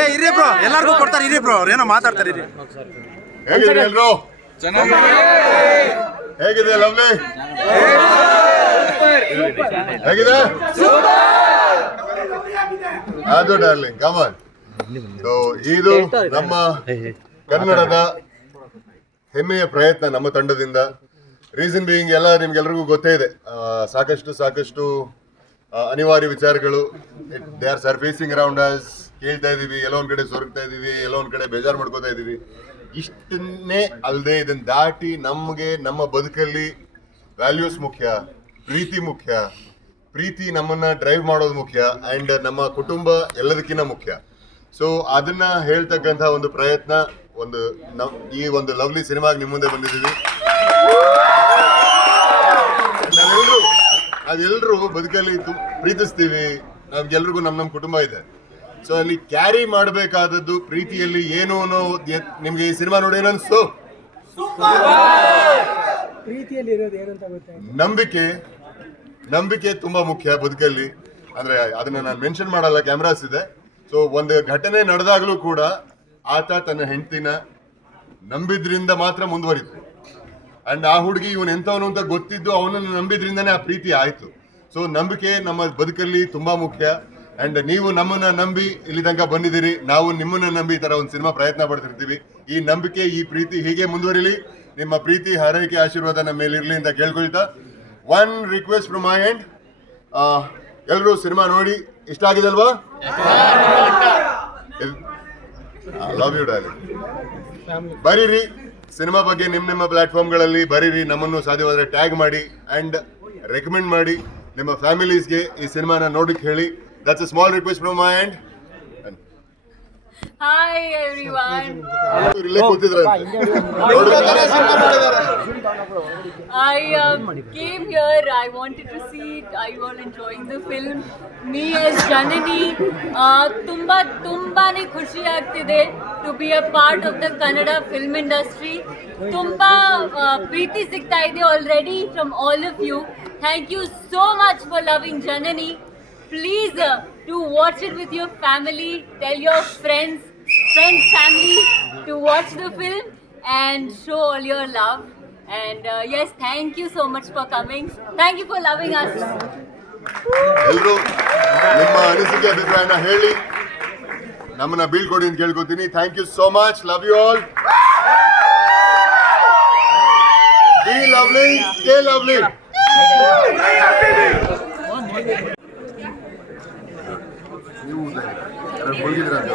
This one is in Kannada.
ಏ ಇರಿ ಬ್ರೋ, ಎಲ್ಲರಿಗೂ ಕೊಡ್ತಾರೆ ಇರಿ ಬ್ರೋ, ಏನೋ ಮಾತಾಡ್ತಾರೆ ಇರಿ. ಹೇಗಿದೆ ಎಲ್ರು? ಹೇಗಿದೆ ಲವ್ಲಿ? ಹೇಗಿದೆ? ಅದು ಡಾರ್ಲಿಂಗ್ ಕಮಾನ್. ಸೊ ಇದು ನಮ್ಮ ಕನ್ನಡದ ಹೆಮ್ಮೆಯ ಪ್ರಯತ್ನ ನಮ್ಮ ತಂಡದಿಂದ. ರೀಸನ್ ಬೀಯಿಂಗ್ ಎಲ್ಲ ನಿಮ್ಗೆಲ್ರಿಗೂ ಗೊತ್ತೇ ಇದೆ, ಸಾಕಷ್ಟು ಅನಿವಾರ್ಯ ವಿಚಾರಗಳು they are surfacing around us. ಕೇಳ್ತಾ ಇದೀವಿ, ಎಲ್ಲೋ ಒಂದ್ ಕಡೆ ಸೊರಗ್ತಾ ಇದೀವಿ, ಎಲ್ಲೋ ಒಂದ್ ಕಡೆ ಬೇಜಾರು ಮಾಡ್ಕೋತಾ ಇದೀವಿ. ಇಷ್ಟನ್ನೇ ಅಲ್ಲದೆ ಇದನ್ನ ದಾಟಿ ನಮಗೆ ನಮ್ಮ ಬದುಕಲ್ಲಿ ವ್ಯಾಲ್ಯೂಸ್ ಮುಖ್ಯ, ಪ್ರೀತಿ ಮುಖ್ಯ, ಪ್ರೀತಿ ನಮ್ಮನ್ನ ಡ್ರೈವ್ ಮಾಡೋದು ಮುಖ್ಯ, ಅಂಡ್ ನಮ್ಮ ಕುಟುಂಬ ಎಲ್ಲದಕ್ಕಿಂತ ಮುಖ್ಯ. ಸೊ ಅದನ್ನ ಹೇಳ್ತಕ್ಕಂಥ ಒಂದು ಪ್ರಯತ್ನ, ಈ ಒಂದು ಲವ್ಲಿ ಸಿನಿಮಾಗೆ ನಿಮ್ಮ ಮುಂದೆ ಬಂದಿದ್ದೀವಿ. ನಾವೆಲ್ಲರೂ ಬದುಕಲ್ಲಿ ಪ್ರೀತಿಸ್ತೀವಿ, ನಮ್ಗೆಲ್ರಿಗೂ ನಮ್ಮ ಕುಟುಂಬ ಇದೆ. ಸೊ ಅಲ್ಲಿ ಕ್ಯಾರಿ ಮಾಡಬೇಕಾದದ್ದು ಪ್ರೀತಿಯಲ್ಲಿ ಏನು ಅನ್ನೋ ನಿಮ್ಗೆ ಈ ಸಿನಿಮಾ ನೋಡಿ ಏನನ್ಸ್ತು? ನಂಬಿಕೆ ತುಂಬಾ ಮುಖ್ಯ ಬದುಕಲ್ಲಿ. ಅಂದ್ರೆ ಅದನ್ನ ನಾನು ಮೆನ್ಷನ್ ಮಾಡಲ್ಲ, ಕ್ಯಾಮ್ರಾಸ್ ಇದೆ. ಸೊ ಒಂದು ಘಟನೆ ನಡೆದಾಗ್ಲೂ ಕೂಡ ಆತ ತನ್ನ ಹೆಂಡತಿನ ನಂಬಿದ್ರಿಂದ ಮಾತ್ರ ಮುಂದುವರಿತು. ಅಂಡ್ ಆ ಹುಡುಗಿ ಇವನ್ ಎಂತವನು ಅಂತ ಗೊತ್ತಿದ್ದು ಅವನನ್ನು ನಂಬಿದ್ರಿಂದನೇ ಆ ಪ್ರೀತಿ ಆಯ್ತು. ಸೊ ನಂಬಿಕೆ ನಮ್ಮ ಬದುಕಲ್ಲಿ ತುಂಬಾ ಮುಖ್ಯ. ಅಂಡ್ ನೀವು ನಮ್ಮನ್ನ ನಂಬಿ ಇಲ್ಲಿ ತನಕ ಬಂದಿದ್ದೀರಿ, ನಾವು ನಿಮ್ಮನ್ನ ನಂಬಿ ಈ ತರ ಒಂದು ಸಿನಿಮಾ ಪ್ರಯತ್ನ ಪಡ್ತಿರ್ತೀವಿ. ಈ ನಂಬಿಕೆ, ಈ ಪ್ರೀತಿ ಹೀಗೆ ಮುಂದುವರಿಲಿ. ನಿಮ್ಮ ಪ್ರೀತಿ, ಹಾರೈಕೆ, ಆಶೀರ್ವಾದ ನಮ್ಮ ಮೇಲೆ ಇರ್ಲಿ ಅಂತ ಕೇಳ್ಕೊಳ್ತಾ, one request from my end, ಎಲ್ಲರೂ ಸಿನಿಮಾ ನೋಡಿ ಇಷ್ಟ ಆಗಿದಲ್ವಾ? Love you darling. ಬರೀರಿ ಸಿನಿಮಾ ಬಗ್ಗೆ ನಿಮ್ಮ ಪ್ಲಾಟ್ಫಾರ್ಮ್ಗಳಲ್ಲಿ ಬರೀರಿ, ನಮ್ಮನ್ನು ಸಾಧ್ಯವಾದರೆ ಟ್ಯಾಗ್ ಮಾಡಿ ಅಂಡ್ ರೆಕಮೆಂಡ್ ಮಾಡಿ. ನಿಮ್ಮ ಫ್ಯಾಮಿಲೀಸ್ಗೆ ಈ ಸಿನಿಮಾನ ನೋಡಕ್ಕೆ ಹೇಳಿ. That's a small request from my end. Hi everyone. I came here. I wanted to see it. Are you all enjoying the film? Me as Janani, ತುಂಬಾನೇ ಖುಷಿ ಆಗ್ತಿದೆ to be a part of the Kannada film industry. ತುಂಬಾ ಪ್ರೀತಿ ಸಿಗ್ತಾ ಇದೆ already from all of you. Thank you so much for loving Janani. Please do watch it with your family. Tell your friends, family to watch the film and show all your love. And yes, thank you so much for coming. Thank you for loving us. ಎಲ್ಲರೂ ನಿಮ್ಮ ಅನಿಸಿಕೆ ಅಭಿಪ್ರಾಯನ ಹೇಳಿ, ನಮ್ಮನ್ನ ಬೀಳ್ಕೊಡಿ ಅಂತ ಕೇಳ್ಕೊತೀನಿ. Thank you so much. Love you all. Be lovely, stay lovely. ನೀವು ಮುಳುಗಿದ್ರ ಅಂತ